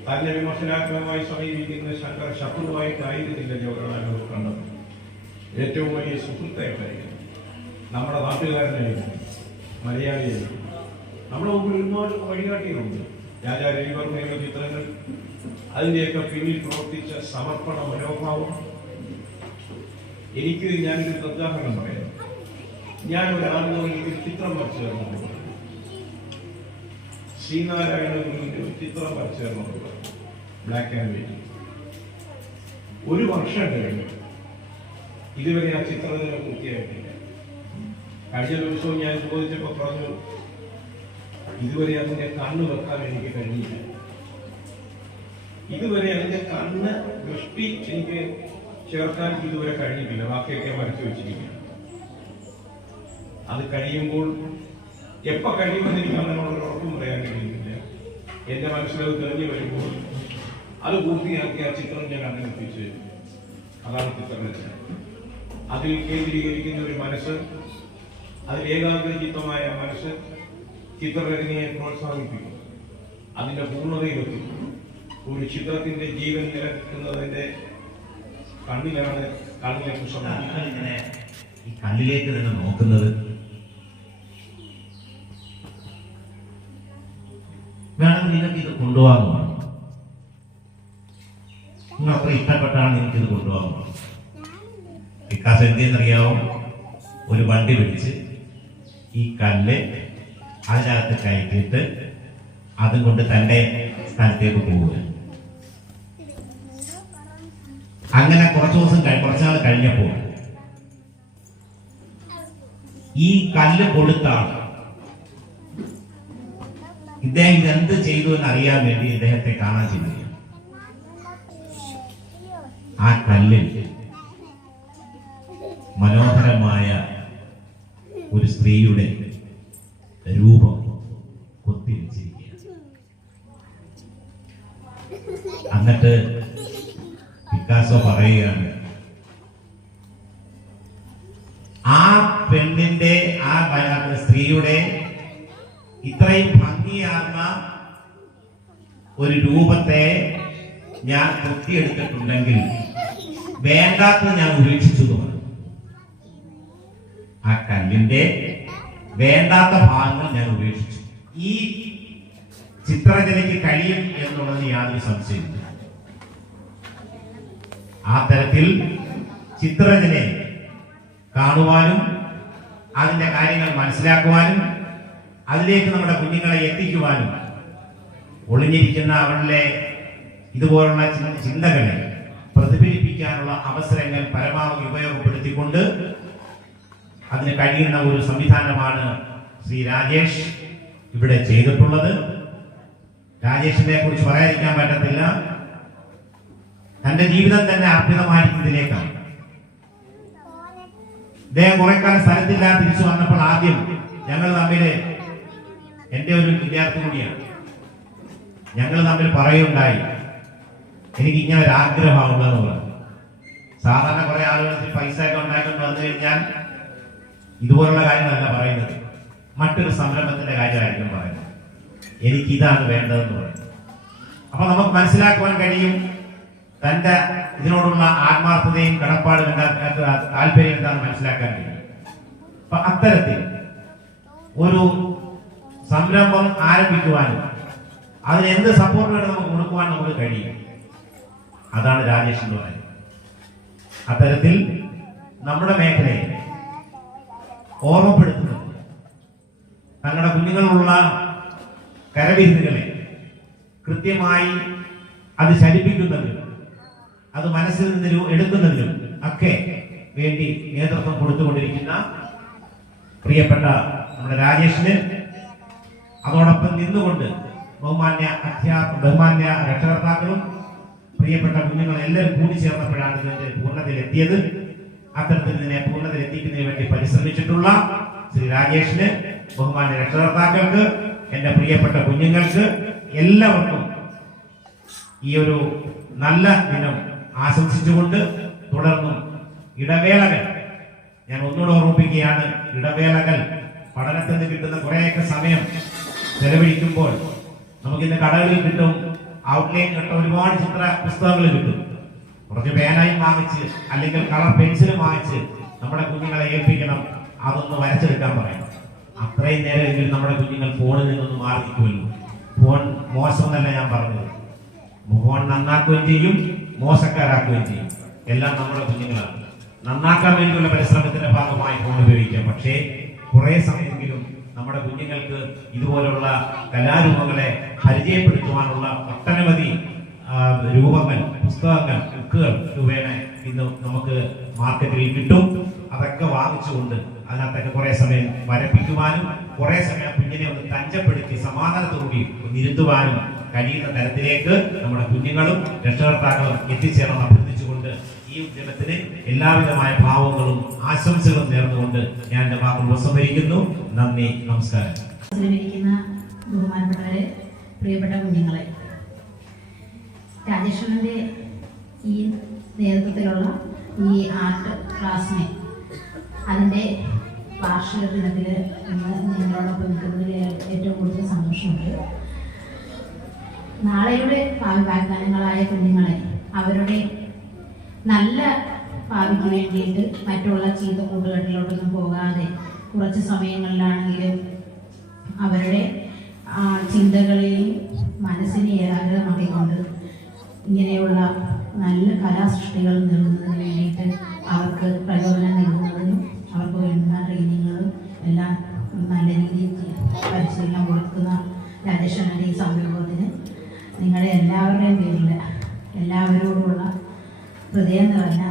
തന്നെ വിമർശനാത്മകമായി സമീപിക്കുന്ന ശങ്കർ ശത്രുവായിട്ടായിരുന്നില്ല ജവഹർലാൽ നെഹ്റു കണ്ടത്. ഏറ്റവും വലിയ സുഹൃത്തായിട്ടായിരുന്നു, നമ്മുടെ നാട്ടുകാരനായിരുന്നു, മലയാളിയായിരുന്നു. നമ്മുടെ മുമ്പിൽ ഒരുപാട് വഴികാട്ടികളുണ്ട്. രാജാ രവിവർമ്മയുടെ ചിത്രങ്ങൾ, അതിന്റെയൊക്കെ പിന്നിൽ പ്രവർത്തിച്ച സമർപ്പണ മനോഭാവം. ഞാനൊരു ഉദാഹരണം പറയാം. ഞാൻ ഒരാളിനോട് ഒരു ചിത്രം വരച്ചു തരണം, ശ്രീനാരായണ ഗുരുവിന്റെ ഒരു ചിത്രം വരച്ചു തരണം, ബ്ലാക്ക് ആൻഡ് വൈറ്റ്. 1 വർഷം കഴിഞ്ഞു, ഇതുവരെ ആ ചിത്രത്തിന് പൂർത്തിയായിട്ടില്ല. കഴിഞ്ഞ ദിവസവും ഞാൻ ചോദിച്ചപ്പോൾ പറഞ്ഞു, ഇതുവരെ അതിന്റെ കണ്ണ് വെക്കാൻ എനിക്ക് കഴിഞ്ഞില്ല. ഇതുവരെ അതിന്റെ കണ്ണ് ദൃഷ്ടി എനിക്ക് ചേർക്കാൻ ഇതുവരെ കഴിഞ്ഞിട്ടില്ല. ബാക്കിയൊക്കെ വരച്ചു വെച്ചിരിക്കുക. അത് കഴിയുമ്പോൾ എപ്പോ കഴിയുമെന്ന് എനിക്ക് അങ്ങനെയുള്ള ഉറപ്പും പറയാൻ കഴിയുന്നില്ല. എന്റെ മനസ്സിലത് തെളിഞ്ഞു വരുമ്പോൾ അത് പൂർത്തിയാക്കി ആ ചിത്രം ഞാൻ അങ്ങനെ എത്തിച്ചു. അതാണ് ചിത്രരചന. അതിൽ കേന്ദ്രീകരിക്കുന്ന ഒരു മനസ്സ്, അതിൽ ഏകാഗ്രചിത്തമായ മനസ്സ് ചിത്രരചനയെ പ്രോത്സാഹിപ്പിക്കും, അതിന്റെ പൂർണ്ണതയിലെത്തും. ഒരു ചിത്രത്തിന്റെ ജീവൻ നിലനിൽക്കുന്നതിന്റെ കണ്ണിലാണ്, കണ്ണിലെ പുഷ്പം. ഈ കണ്ണിലേക്ക് തന്നെ നോക്കുന്നത് വേണം. നിങ്ങൾക്ക് ഇത് കൊണ്ടുപോകാൻ, നിങ്ങൾ അത്ര ഇഷ്ടപ്പെട്ടാണ് എനിക്കിത് കൊണ്ടുപോകാൻ. വികാസ് എന്തെന്നറിയാവോ? ഒരു വണ്ടി പിടിച്ച് ഈ കല്ല് അതിനകത്ത് കയറ്റിയിട്ട് അതും കൊണ്ട് തന്റെ സ്ഥലത്തേക്ക് പോവുക. അങ്ങനെ കുറച്ചുനാൾ കഴിഞ്ഞപ്പോൾ ഈ കല്ല് കൊടുത്താണ് ഇദ്ദേഹം ഇതെന്ത് ചെയ്തു എന്ന് അറിയാൻ വേണ്ടി ഇദ്ദേഹത്തെ കാണാൻ ചെല്ലുക. ആ കല്ലിൽ മനോഹരമായ ഒരു സ്ത്രീയുടെ രൂപം കൊത്തിവെച്ചിരിക്കുക. എന്നിട്ട് പിക്കാസോ പറയുകയാണ്, ആ പെണ്ണിന്റെ ആ സ്ത്രീയുടെ ഇത്രയും ഭംഗിയാർന്ന ഒരു രൂപത്തെ ഞാൻ കൊത്തിയെടുത്തിട്ടുണ്ടെങ്കിൽ വേണ്ടാത്തത് ഞാൻ ഉപേക്ഷിച്ചു തോന്നും. ആ കല്ലിന്റെ വേണ്ടാത്ത ഭാഗങ്ങൾ ഞാൻ ഉപേക്ഷിച്ചു. ഈ ചിത്രരചനയ്ക്ക് കഴിയും എന്നുള്ളതിന് യാതൊരു സംശയമില്ല. ആ തരത്തിൽ ചിത്രരചനയെ കാണുവാനും അതിന്റെ കാര്യങ്ങൾ മനസ്സിലാക്കുവാനും അതിലേക്ക് നമ്മുടെ കുഞ്ഞുങ്ങളെ എത്തിക്കുവാനും ഒളിഞ്ഞിരിക്കുന്ന അവരുടെ ഇതുപോലുള്ള ചിന്തകളെ പ്രതിഫലിപ്പിക്കാനുള്ള അവസരങ്ങൾ പരമാവധി ഉപയോഗപ്പെടുത്തിക്കൊണ്ട് അതിന് കഴിയുന്ന ഒരു സംവിധാനമാണ് ശ്രീ രാജേഷ് ഇവിടെ ചെയ്തിട്ടുള്ളത്. രാജേഷിനെ കുറിച്ച് പറയാതിരിക്കാൻ പറ്റത്തില്ല. തന്റെ ജീവിതം തന്നെ അർപ്പിതമായിരിക്കുന്നതിലേക്കാണ്. അദ്ദേഹം കുറെ കാലം സ്ഥലത്തില്ല തിരിച്ചു വന്നപ്പോൾ ആദ്യം ഞങ്ങൾ തമ്മിൽ, എന്റെ ഒരു വിദ്യാർത്ഥി കൂടിയാണ്, ഞങ്ങൾ തമ്മിൽ പറയുണ്ടായി, എനിക്ക് ഇങ്ങനെ ഒരു ആഗ്രഹമുണ്ടെന്ന് പറഞ്ഞു. സാധാരണ കുറെ ആളുകൾ പൈസ ഒക്കെ ഉണ്ടാക്കിക്കൊണ്ട് വന്നു കഴിഞ്ഞാൽ ഇതുപോലുള്ള കാര്യങ്ങളല്ല പറയുന്നത്, മറ്റൊരു സംരംഭത്തിന്റെ കാര്യമായിരിക്കും പറയുന്നത്. എനിക്ക് ഇതാണ് വേണ്ടതെന്ന് പറയും. അപ്പൊ നമുക്ക് മനസ്സിലാക്കുവാൻ കഴിയും തന്റെ ഇതിനോടുള്ള ആത്മാർത്ഥതയും കടപ്പാടും താല്പര്യം എന്താണെന്ന് മനസ്സിലാക്കാൻ കഴിയും. അപ്പൊ അത്തരത്തിൽ ഒരു സംരംഭം ആരംഭിക്കുവാനും അതിന് എന്ത് സപ്പോർട്ട് വേണം നമുക്ക് കൊടുക്കുവാൻ നമുക്ക് കഴിയും. അതാണ് രാജേഷ് എന്ന് പറയുന്നത്. അത്തരത്തിൽ നമ്മുടെ മേഖലയെ ഓർമ്മപ്പെടുത്തുന്നത് തങ്ങളുടെ കുഞ്ഞുങ്ങളുള്ള കരവിരുന്നുകളെ കൃത്യമായി അത് ശലിപ്പിക്കുന്നതിനും അത് മനസ്സിൽ നിന്ന് എടുക്കുന്നതിനും ഒക്കെ വേണ്ടി നേതൃത്വം കൊടുത്തുകൊണ്ടിരിക്കുന്ന പ്രിയപ്പെട്ട നമ്മുടെ രാജേഷിന്, അതോടൊപ്പം നിന്നുകൊണ്ട് ബഹുമാന്യ രക്ഷകർത്താക്കളും പ്രിയപ്പെട്ട കുഞ്ഞുങ്ങൾ എല്ലാവരും കൂടി ചേർന്നപ്പോഴാണ് ഇതിന്റെ പൂർണ്ണതയിൽ എത്തിയത്. അത്തരത്തിൽ ഇതിനെ പൂർണ്ണതയിൽ എത്തിക്കുന്നതിന് വേണ്ടി പരിശ്രമിച്ചിട്ടുള്ള ശ്രീ രാജേഷിന്, ബഹുമാന്യ രക്ഷകർത്താക്കൾക്ക്, എന്റെ പ്രിയപ്പെട്ട കുഞ്ഞുങ്ങൾക്ക് എല്ലാവർക്കും ഈ ഒരു നല്ല ദിനം ആശംസിച്ചുകൊണ്ട് തുടർന്നും ഇടവേളകൾ, ഞാൻ ഒന്നുകൂടെ ഓർമ്മിപ്പിക്കുകയാണ്, ഇടവേളകൾ പഠനത്തിൽ നിന്ന് കിട്ടുന്ന കുറേയൊക്കെ സമയം ചെലവഴിക്കുമ്പോൾ നമുക്കിന്ന് കടകളിൽ കിട്ടും, ഔട്ട്ലൈൻ കിട്ടും, ഒരുപാട് ചിത്ര പുസ്തകങ്ങൾ കിട്ടും. കുറച്ച് പേനായും വാങ്ങിച്ച് അല്ലെങ്കിൽ കളർ പെൻസിലും വാങ്ങിച്ച് നമ്മുടെ കുഞ്ഞുങ്ങളെ ഏൽപ്പിക്കണം, അതൊന്ന് വരച്ചെടുക്കാൻ പറയണം. അത്രയും നേരം എങ്കിലും നമ്മുടെ കുഞ്ഞുങ്ങൾ ഫോണിൽ നിന്നൊന്ന് മാറി നിൽക്കുമല്ലോ. ഫോൺ മോശമെന്നല്ല ഞാൻ പറഞ്ഞത്, ഫോൺ നന്നാക്കുകയും ചെയ്യും, മോശക്കാരാക്കുകയും ചെയ്യും. എല്ലാം നമ്മുടെ കുഞ്ഞുങ്ങളാണ്. നന്നാക്കാൻ വേണ്ടിയുള്ള പരിശ്രമത്തിന്റെ ഭാഗമായി ഫോൺ ഉപയോഗിക്കാം. പക്ഷേ കുറെ സമയമെങ്കിലും നമ്മുടെ കുഞ്ഞുങ്ങൾക്ക് ഇതുപോലുള്ള കലാരൂപങ്ങളെ പരിചയപ്പെടുത്തുവാനുള്ള ഒട്ടനവധി രൂപങ്ങൾ, പുസ്തകങ്ങൾ, ബുക്കുകൾ രൂപേണ ഇന്ന് നമുക്ക് മാർക്കറ്റിൽ കിട്ടും. അതൊക്കെ വാങ്ങിച്ചുകൊണ്ട് അതിനകത്തൊക്കെ കുറെ സമയം വരപ്പിക്കുവാനും കുറെ സമയം കുഞ്ഞിനെ ഒന്ന് തഞ്ചപ്പെടുത്തി സമാധാനത്തോടുകൂടി ഇരുത്തുവാനും കഴിയുന്ന തരത്തിലേക്ക് നമ്മുടെ കുഞ്ഞുങ്ങളും രക്ഷകർത്താക്കളും എത്തിച്ചേരണം അഭ്യർത്ഥിച്ചുകൊണ്ട് ഈ ഉദ്യമത്തിന് എല്ലാവിധമായ ഭാവങ്ങളും ആശംസകളും നേർന്നുകൊണ്ട് ഞാൻ എന്റെ വാക്കുകൾ ഉപസംഹരിക്കുന്നു. നന്ദി, നമസ്കാരം. ബഹുമാനപ്പെട്ടവരെ, പ്രിയപ്പെട്ട കുഞ്ഞുങ്ങളെ, രാജേശ്വരന്റെ ഈ നേതൃത്വത്തിലുള്ള ഈ ആർട്ട് ക്ലാസ്സിനെ അതിൻ്റെ വാർഷിക ദിനത്തിൽ ഇന്ന് നിങ്ങളോടൊപ്പം നിൽക്കുന്നതിൽ ഏറ്റവും കൂടുതൽ സന്തോഷമുണ്ട്. നാളെയുടെ ഭാവി വാഗ്ദാനങ്ങളായ കുഞ്ഞുങ്ങളെ അവരുടെ നല്ല ഭാവിക്ക് വേണ്ടിയിട്ട് മറ്റുള്ള ചീത്ത കൂട്ടുകെട്ടിലോട്ടൊന്നും പോകാതെ കുറച്ച് സമയങ്ങളിലാണെങ്കിലും അവരുടെ ചിന്തകളെയും മനസ്സിനെ ഏകാഗ്രമാക്കിക്കൊണ്ട് ഇങ്ങനെയുള്ള നല്ല കലാസൃഷ്ടികൾ നൽകുന്നതിന് വേണ്ടിയിട്ട് അവർക്ക് പ്രചോദനം നൽകുന്നതിനും അവർക്ക് വേണ്ടുന്ന ട്രെയിനിങ്ങുകളും എല്ലാം നല്ല രീതിയിൽ പരിശീലനം കൊടുക്കുന്ന രാജേശ്വരൻ്റെ ഈ സംരംഭത്തിന് നിങ്ങളുടെ എല്ലാവരുടെയും പേരിൽ എല്ലാവരോടുമുള്ള ഹൃദയം നിറഞ്ഞ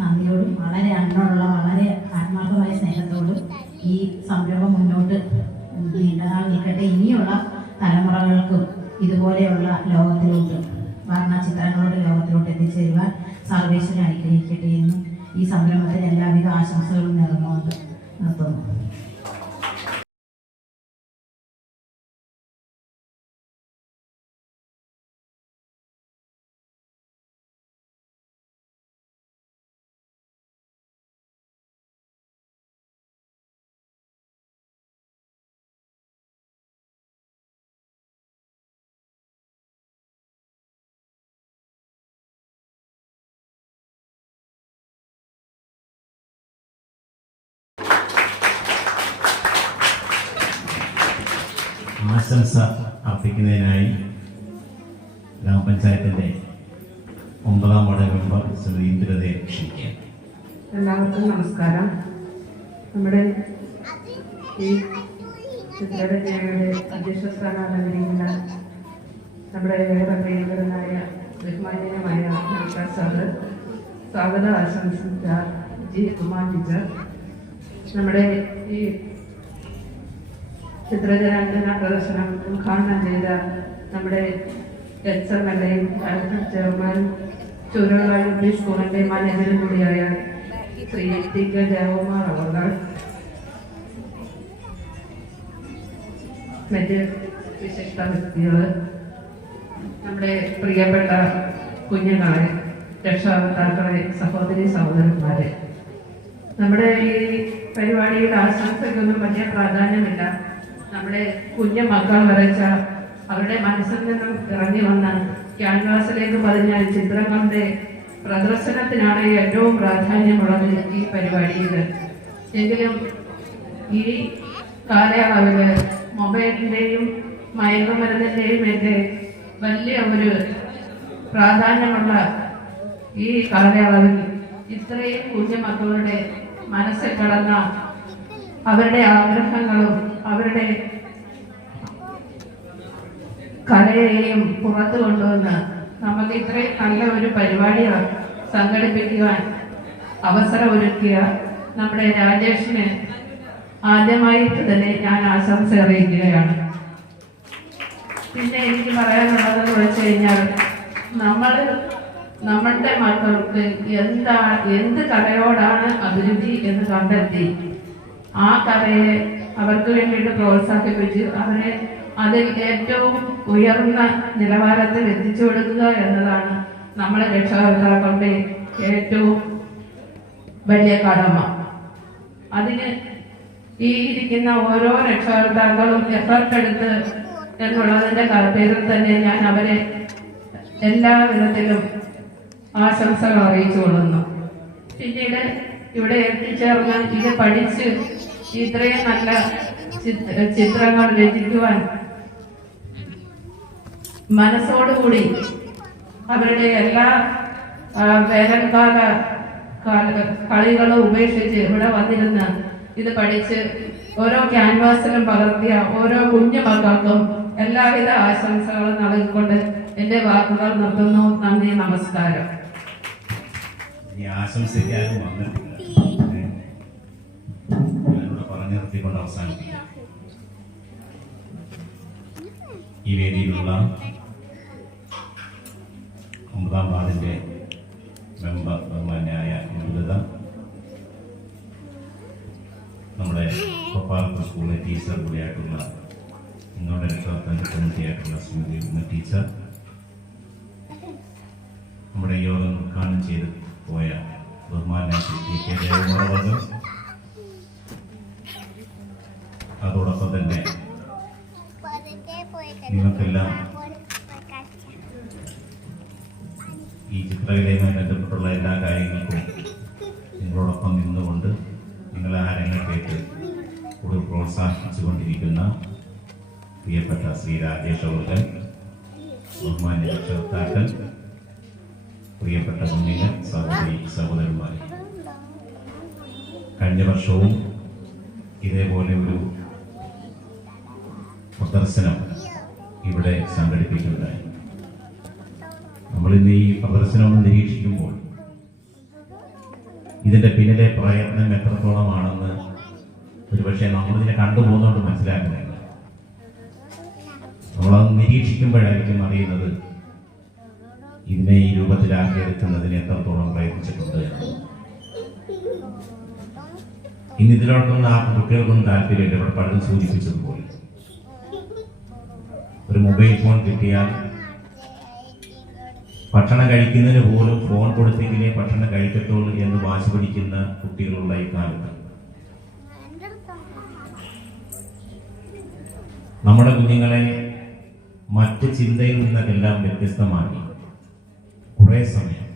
നന്ദിയോടും വളരെ അന്നോടുള്ള വളരെ ആത്മാർത്ഥമായ സ്നേഹത്തോടും ഈ സംരംഭം മുന്നോട്ട് നീണ്ടനാൾ നിൽക്കട്ടെ. ഇനിയുള്ള തലമുറകൾക്കും ഇതുപോലെയുള്ള ലോകത്തിലോട്ട് വർണ്ണചിത്രങ്ങളുടെ ലോകത്തിലോട്ട് എത്തിച്ചേരുവാൻ സർവേശ്വരൻ അനുഗ്രഹിക്കട്ടെ എന്നും ഈ സംരംഭത്തിന് എല്ലാവിധ ആശംസകളും നേർന്നുകൊണ്ട് നിർത്തുന്നു. ആശംസ അർപ്പിക്കുന്നതിനായി ഗ്രാമപഞ്ചായത്തിന്റെ 9ാം വാർഡ് മെമ്പർ ശ്രീ ഇന്ദിരയെ ക്ഷണിക്കുക. എല്ലാവർക്കും നമസ്കാരം. നമ്മുടെ ഈ ചിത്രരചനയുടെ അധ്യക്ഷ സ്ഥാനം അലങ്കരിക്കുന്ന നമ്മുടെ ഏറെ പ്രിയങ്കരനായ ബഹുമാനീയമായ നമസ്കാർ സാറ്, സ്വാഗത ആശംസിച്ച ജി കുമാർ ടീച്ചർ, നമ്മുടെ ഈ ചിത്രരചന പ്രദർശനം ഉദ്ഘാടനം ചെയ്ത നമ്മുടെ എച്ച്.എം.എൽ.എയും ഡയറക്ടർ ചെയർമാനും ചൂരൽവാഴി സ്കൂളിന്റെ മാനേജറും കൂടിയായ ശ്രീ ടി.കെ. ജയകുമാർ അവർ, മറ്റ് വിശിഷ്ട വ്യക്തികൾ, നമ്മുടെ പ്രിയപ്പെട്ട കുഞ്ഞുങ്ങളെ, രക്ഷാകർത്താക്കളെ, സഹോദരി സഹോദരന്മാരെ, നമ്മുടെ ഈ പരിപാടിയുടെ ആശംസയ്ക്കൊന്നും വലിയ പ്രാധാന്യമില്ല. നമ്മുടെ കുഞ്ഞു മക്കൾ വരച്ച അവരുടെ മനസ്സിൽ നിന്നും ഇറങ്ങി വന്ന ക്യാൻവാസിലേക്ക് പതിഞ്ഞ ചിത്രങ്ങളുടെ പ്രദർശനത്തിനാണ് ഏറ്റവും പ്രാധാന്യമുള്ളത് ഈ പരിപാടിയിൽ. എങ്കിലും ഈ കാലയളവിൽ മൊബൈലിന്റെയും മയക്കുമരുന്നിന്റെയും ഒക്കെ വലിയ ഒരു പ്രാധാന്യമുള്ള ഈ കാലയളവിൽ ഇത്രയും കുഞ്ഞുമക്കളുടെ മനസ്സിൽ കടന്ന അവരുടെ ആഗ്രഹങ്ങളും അവരുടെ കലയെയും പുറത്തു കൊണ്ടുവന്ന് നമുക്ക് ഇത്രയും നല്ല ഒരു പരിപാടി സംഘടിപ്പിക്കുവാൻ അവസരമൊരുക്കിയ നമ്മുടെ രാജേഷിന് ആദ്യമായിട്ട് തന്നെ ഞാൻ ആശംസ അറിയിക്കുകയാണ്. പിന്നെ എനിക്ക് പറയാനുള്ളതെന്ന് വെച്ച് കഴിഞ്ഞാൽ, നമ്മളുടെ മക്കൾക്ക് എന്ത് കലയോടാണ് അഭിരുചി എന്ന് കണ്ടെത്തി ആ കലയെ അവർക്ക് വേണ്ടിയിട്ട് പ്രോത്സാഹിപ്പിച്ച് അവരെ അതിൽ ഏറ്റവും ഉയർന്ന നിലവാരത്തിൽ എത്തിച്ചു കൊടുക്കുക എന്നതാണ് നമ്മളെ രക്ഷാകർത്താക്കളുടെ ഏറ്റവും വലിയ കടമ. അതിന് ഈ ഇരിക്കുന്ന ഓരോ രക്ഷാകർത്താക്കളും എഫർട്ട് എടുത്ത് എന്നുള്ളതിന്റെ പേരിൽ തന്നെ ഞാൻ അവരെ എല്ലാ വിധത്തിലും ആശംസകൾ അറിയിച്ചു കൊള്ളുന്നു. പിന്നീട് ഇവിടെ എത്തിച്ചേർന്ന് ഇത് പഠിച്ച് ഇത്രയും നല്ല ചിത്രങ്ങൾ രചിക്കുവാൻ മനസ്സോടുകൂടി അവരുടെ എല്ലാ വേനൽക്കാല കളികളും ഉപേക്ഷിച്ച് ഇവിടെ വന്നിരുന്ന് ഇത് പഠിച്ച് ഓരോ ക്യാൻവാസിലും പകർത്തിയ ഓരോ കുഞ്ഞു മക്കൾക്കും എല്ലാവിധ ആശംസകളും നൽകിക്കൊണ്ട് എന്റെ വാക്കുകൾ നിർത്തുന്നു. നന്ദി, നമസ്കാരം. ആശംസിക്കാനും വന്നിട്ടില്ല, ഞാനിവിടെ പറഞ്ഞു നിർത്തിക്കൊണ്ട് അവസാനിപ്പിക്കാം. ഈ വേദിയിലുള്ള 9ാം വാർഡിന്റെ മെമ്പർ ബഹുമാന്യായ ഇന്ദിര, നമ്മുടെ കൊപ്പാലത്ത് സ്കൂളിലെ ടീച്ചർ കൂടിയായിട്ടുള്ള നിങ്ങളുടെ രക്ഷാകർത്താക്കളുടെ കമ്മിറ്റിയായിട്ടുള്ള ശ്രീമതി ടീച്ചർ, നമ്മുടെ യോഗം ഉദ്ഘാടനം ചെയ്ത് പോയ ബഹുമാന്യ ശ്രീ ടി.കെ. ജയകുമാർ, അതോടൊപ്പം തന്നെ നിങ്ങൾക്കെല്ലാം ഈ ചിത്രകലയുമായി ബന്ധപ്പെട്ടുള്ള എല്ലാ കാര്യങ്ങൾക്കും നിങ്ങളോടൊപ്പം നിന്നുകൊണ്ട് നിങ്ങളെ ആ രംഗത്തേക്ക് കൂടുതൽ പ്രോത്സാഹിപ്പിച്ചുകൊണ്ടിരിക്കുന്ന പ്രിയപ്പെട്ട ശ്രീ രാജേഷ് അവർകൾ, ബഹുമാന്യ രക്ഷകർത്താക്കൾ, പ്രിയപ്പെട്ട കുഞ്ഞുങ്ങൾ, സഹോദരി സഹോദരന്മാർ, കഴിഞ്ഞ വർഷവും ഇതേപോലെ ഒരു പ്രദർശനം ഇവിടെ സംഘടിപ്പിക്കുകയുണ്ടായി. നമ്മളിന്ന് ഈ പ്രദർശനം നിരീക്ഷിക്കുമ്പോൾ ഇതിന്റെ പിന്നിലെ പ്രയത്നം എത്രത്തോളമാണെന്ന് ഒരുപക്ഷെ നമ്മളിതിനെ കണ്ടുപോകുന്നതുകൊണ്ട് മനസ്സിലാക്കുന്നില്ല. നമ്മളത് നിരീക്ഷിക്കുമ്പോഴായിരിക്കും അറിയുന്നത് ഇതിനെ ഈ രൂപത്തിലാക്കിയെടുക്കുന്നതിന് എത്രത്തോളം പ്രയത്നിച്ചിട്ടുണ്ട് എന്നത്. ഇന്ന് ഇതിലോട്ടൊന്നും ആ കുട്ടികൾക്കൊന്നും താല്പര്യമില്ല. ഇവിടെ പലരും സൂചിപ്പിച്ചതുപോലെ ഒരു മൊബൈൽ ഫോൺ കിട്ടിയാൽ ഭക്ഷണം കഴിക്കുന്നതിന് പോലും ഫോൺ കൊടുത്തെങ്കിലേ ഭക്ഷണം കഴിക്കത്തുള്ളൂ എന്ന് വാശി പിടിക്കുന്ന കുട്ടികളുള്ള ഈ കാലത്ത് നമ്മുടെ കുഞ്ഞുങ്ങളെ മറ്റ് ചിന്തയിൽ നിന്നതെല്ലാം വ്യത്യസ്തമാക്കി കുറെ സമയം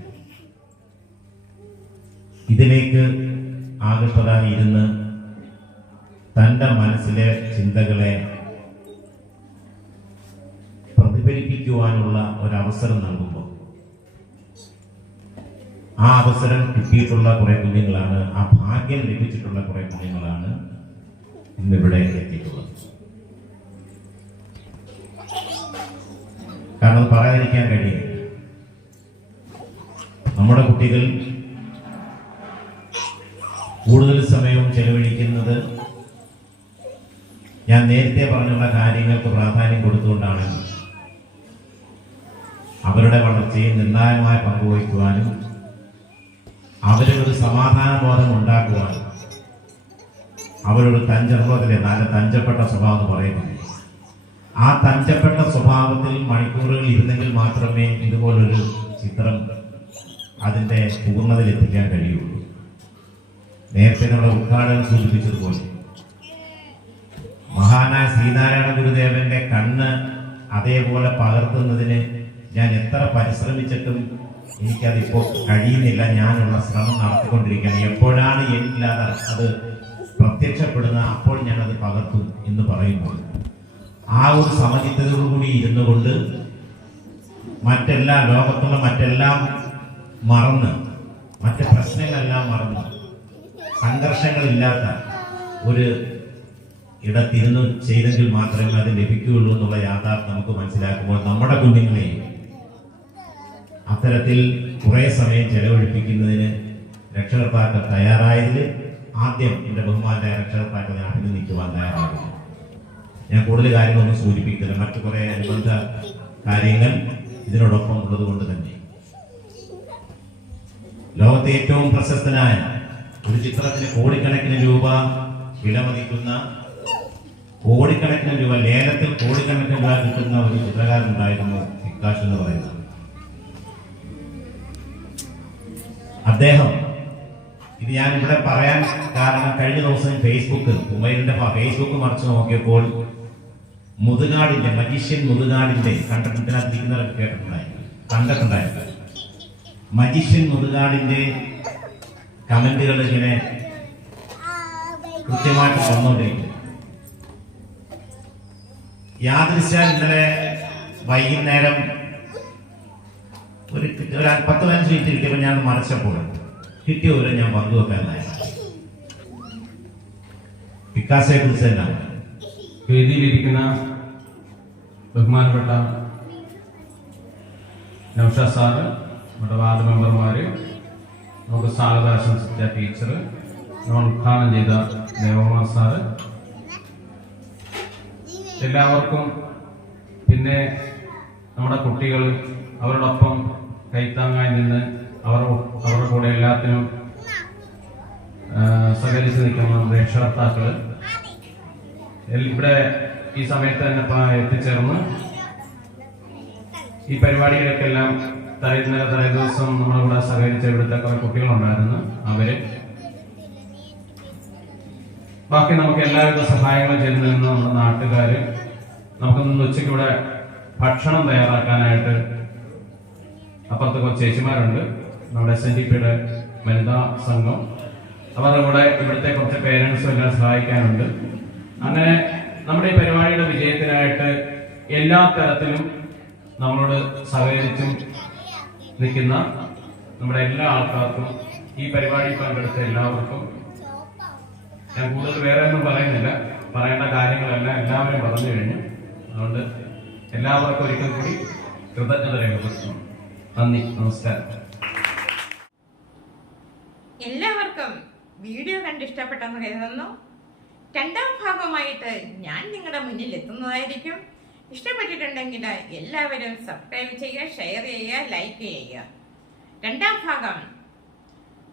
ഇതിലേക്ക് ആകർഷകരായിരുന്ന് തൻ്റെ മനസ്സിലെ ചിന്തകളെ പ്രതിഫലിപ്പിക്കുവാനുള്ള ഒരവസരം നൽകുമ്പോൾ ആ അവസരം കിട്ടിയിട്ടുള്ള കുറെ കുഞ്ഞുങ്ങളാണ്, ആ ഭാഗ്യം ലഭിച്ചിട്ടുള്ള കുറെ കുഞ്ഞുങ്ങളാണ് ഇന്നിവിടെ എത്തിയിട്ടുള്ളത്. കാരണം പറയാതിരിക്കാൻ കഴിയില്ല. നമ്മുടെ കുട്ടികൾ കൂടുതൽ സമയവും ചെലവഴിക്കുന്നത് ഞാൻ നേരത്തെ പറഞ്ഞുള്ള കാര്യങ്ങൾക്ക് പ്രാധാന്യം കൊടുത്തുകൊണ്ടാണ്. അവരുടെ വളർച്ചയിൽ നിർണായകമായ പങ്കുവഹിക്കുവാനും അവരൊരു സമാധാന ബോധം ഉണ്ടാക്കുവാനും അവരൊരു തഞ്ചർവത്തിലെ നല്ല തഞ്ചപ്പെട്ട സ്വഭാവം എന്ന് പറയുന്നത്, ആ തഞ്ചപ്പെട്ട സ്വഭാവത്തിൽ മണിക്കൂറുകൾ ഇരുന്നെങ്കിൽ മാത്രമേ ഇതുപോലൊരു ചിത്രം അതിന്റെ പൂർണ്ണതയിൽ എത്തിക്കാൻ കഴിയുള്ളൂ. നേരത്തെ നമ്മുടെ ഉദ്ഘാടനം സൂചിപ്പിച്ചതുപോലെ മഹാനായ ശ്രീനാരായണ ഗുരുദേവന്റെ കണ്ണ് അതേപോലെ പകർത്തുന്നതിന് ഞാൻ എത്ര പരിശ്രമിച്ചിട്ടും എനിക്കതിപ്പോൾ കഴിയുന്നില്ല. ഞാനുള്ള ശ്രമം നടത്തിക്കൊണ്ടിരിക്കുകയാണ്. എപ്പോഴാണ് എന്നില്ലാതെ അത് പ്രത്യക്ഷപ്പെടുന്ന അപ്പോൾ ഞാനത് പകർത്തും എന്ന് പറയുമ്പോൾ ആ ഒരു സമചിത്തതയോടുകൂടി ഇരുന്നു കൊണ്ട് ലോകത്തുള്ള മറ്റെല്ലാം മറന്ന്, മറ്റ് പ്രശ്നങ്ങളെല്ലാം മറന്ന്, സംഘർഷങ്ങളില്ലാത്ത ഒരു ഇടത്തിരുന്ന് ചെയ്തെങ്കിൽ മാത്രമേ അത് ലഭിക്കുകയുള്ളൂ എന്നുള്ള യാഥാർത്ഥ്യം നമുക്ക് മനസ്സിലാക്കുമ്പോൾ നമ്മുടെ കുഞ്ഞുങ്ങളെ അത്തരത്തിൽ കുറെ സമയം ചെലവഴിപ്പിക്കുന്നതിന് രക്ഷകർത്താക്കൾ തയ്യാറായതിൽ ആദ്യം എന്റെ ബഹുമാനായ രക്ഷകർത്താക്കളെ അഭിനന്ദിക്കുവാൻ തയ്യാറാകുന്നു. ഞാൻ കൂടുതൽ കാര്യങ്ങളൊന്നും സൂചിപ്പിക്കുന്നില്ല. മറ്റു കുറെ അനുബന്ധ കാര്യങ്ങൾ ഇതിനോടൊപ്പം ഉള്ളത് കൊണ്ട് തന്നെ ലോകത്തെ ഏറ്റവും പ്രശസ്തനായ ഒരു ചിത്രത്തിന് കോടിക്കണക്കിന് രൂപ വിലമതിക്കുന്ന, കോടിക്കണക്കിന് രൂപ ലേലത്തിൽ കോടിക്കണക്കിന് രൂപ കിട്ടുന്ന ഒരു ചിത്രകാരനുണ്ടായിരുന്നു വികാസ് എന്ന് പറയുന്നത്. അദ്ദേഹം, ഇത് ഞാൻ ഇവിടെ പറയാൻ കാരണം കഴിഞ്ഞ ദിവസം ഉമൈറിന്റെ ഫേസ്ബുക്ക് മറിച്ച് നോക്കിയപ്പോൾ മുതുകാടിന്റെ മജീഷ്യൻ മുതുകാടിന്റെ കണ്ടിട്ടിനകത്തിരിക്കുന്നവരൊക്കെ കണ്ടിട്ടുണ്ടായിരുന്നു. മജീഷ്യൻ മുതുകാടിന്റെ കമന്റുകൾ ഇങ്ങനെ കൃത്യമായിട്ട് വന്നുകൊണ്ടിരിക്കും. യാദൃശ്യാൽ ഇന്നലെ വൈകുന്നേരം ഒരു 10-15 മിനിറ്റ് കിട്ടിയപ്പോൾ ഞാൻ മറിച്ചപ്പോൾ കിട്ടിയ ഒരു ഞാൻ പങ്കുവെക്കാനായി വികാസയെ കുറിച്ച് തന്നെ. വേദിയിലിരിക്കുന്ന ബഹുമാനപ്പെട്ട നൗഷാദ് സാറ്, നമ്മുടെ വാർഡ് മെമ്പർമാര്, നമുക്ക് സ്വാഗത ആശംസിച്ച ടീച്ചർ, നമ്മൾ ഉദ്ഘാടനം ചെയ്ത ദേവകുമാർ സാറ്, എല്ലാവർക്കും, പിന്നെ നമ്മുടെ കുട്ടികൾ അവരോടൊപ്പം കൈത്താങ്ങായി നിന്ന് അവരുടെ കൂടെ എല്ലാത്തിനും സഹകരിച്ച് നിൽക്കുന്ന രക്ഷകർത്താക്കള് ഇവിടെ ഈ സമയത്ത് തന്നെ എത്തിച്ചേർന്ന് ഈ പരിപാടികൾക്കെല്ലാം തലേ ദിവസം നമ്മളിവിടെ സഹകരിച്ച ഇവിടുത്തെ കുറെ കുട്ടികളുണ്ടായിരുന്നു. അവര് ബാക്കി നമുക്ക് എല്ലാവിധ സഹായങ്ങളും ചെയ്തു നിന്ന് നമ്മുടെ നാട്ടുകാര് നമുക്കൊന്ന് ഉച്ചയ്ക്ക് ഇവിടെ ഭക്ഷണം തയ്യാറാക്കാനായിട്ട് അപ്പുറത്ത് കുറച്ച് ചേച്ചിമാരുണ്ട്, നമ്മുടെ SNDPയുടെ വനിതാ സംഘം, അവരുടെ കൂടെ ഇവിടുത്തെ കുറച്ച് പേരൻസും എല്ലാം സഹായിക്കാനുണ്ട്. അങ്ങനെ നമ്മുടെ ഈ പരിപാടിയുടെ വിജയത്തിനായിട്ട് എല്ലാ തരത്തിലും നമ്മളോട് സഹകരിച്ചും നിൽക്കുന്ന നമ്മുടെ എല്ലാ ആൾക്കാർക്കും, ഈ പരിപാടിയിൽ പങ്കെടുത്ത എല്ലാവർക്കും ഞാൻ കൂടുതൽ വേറെ ഒന്നും പറയുന്നില്ല. പറയേണ്ട കാര്യങ്ങളെല്ലാം എല്ലാവരും പറഞ്ഞു കഴിഞ്ഞു. അതുകൊണ്ട് എല്ലാവർക്കും ഒരിക്കൽ കൂടി കൃതജ്ഞത രേഖപ്പെടുത്തുന്നു. നന്ദി, നമസ്കാരം. എല്ലാവർക്കും വീഡിയോ കണ്ട് ഇഷ്ടപ്പെട്ടെന്ന് കരുതുന്നു. രണ്ടാം ഭാഗമായിട്ട് ഞാൻ നിങ്ങളുടെ മുന്നിൽ എത്തുന്നതായിരിക്കും. ഇഷ്ടപ്പെട്ടിട്ടുണ്ടെങ്കിൽ എല്ലാവരും സബ്സ്ക്രൈബ് ചെയ്യുക, ഷെയർ ചെയ്യുക, ലൈക്ക് ചെയ്യുക. രണ്ടാം ഭാഗം,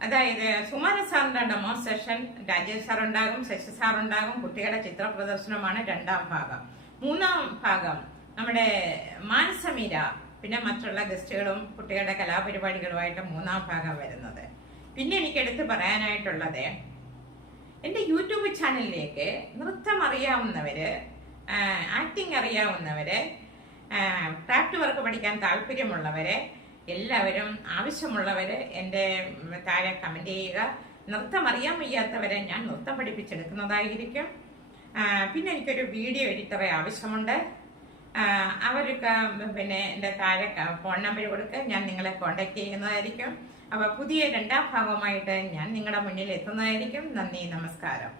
അതായത് സുമാര സാറിന്റെ ഡെമോൺസ്ട്രേഷൻ, രാജേഷ് സാർ ഉണ്ടാകും, ശശി സാർ ഉണ്ടാകും, കുട്ടികളുടെ ചിത്ര പ്രദർശനമാണ് രണ്ടാം ഭാഗം. മൂന്നാം ഭാഗം നമ്മുടെ മാനസമീര, പിന്നെ മറ്റുള്ള ഗസ്റ്റുകളും കുട്ടികളുടെ കലാപരിപാടികളുമായിട്ട് മൂന്നാം ഭാഗം വരുന്നത്. പിന്നെ എനിക്ക് എടുത്ത് പറയാനായിട്ടുള്ളത്, എൻ്റെ യൂട്യൂബ് ചാനലിലേക്ക് നൃത്തം അറിയാവുന്നവര്, ആക്ടിങ് അറിയാവുന്നവര്, ക്രാഫ്റ്റ് വർക്ക് പഠിക്കാൻ താല്പര്യമുള്ളവര്, എല്ലാവരും ആവശ്യമുള്ളവര് എൻ്റെ താഴെ കമന്റ് ചെയ്യുക. നൃത്തം അറിയാൻ വയ്യാത്തവരെ ഞാൻ നൃത്തം പഠിപ്പിച്ചെടുക്കുന്നതായിരിക്കും. പിന്നെ എനിക്കൊരു വീഡിയോ എഡിറ്ററെ ആവശ്യമുണ്ട്. അവർക്ക് പിന്നെ എൻ്റെ താഴെ ഫോൺ നമ്പർ കൊടുക്കുക, ഞാൻ നിങ്ങളെ കോൺടാക്ട് ചെയ്യുന്നതായിരിക്കും. അപ്പോൾ പുതിയ 2ാം ഭാഗമായിട്ട് ഞാൻ നിങ്ങളുടെ മുന്നിൽ എത്തുന്നതായിരിക്കും. നന്ദി, നമസ്കാരം.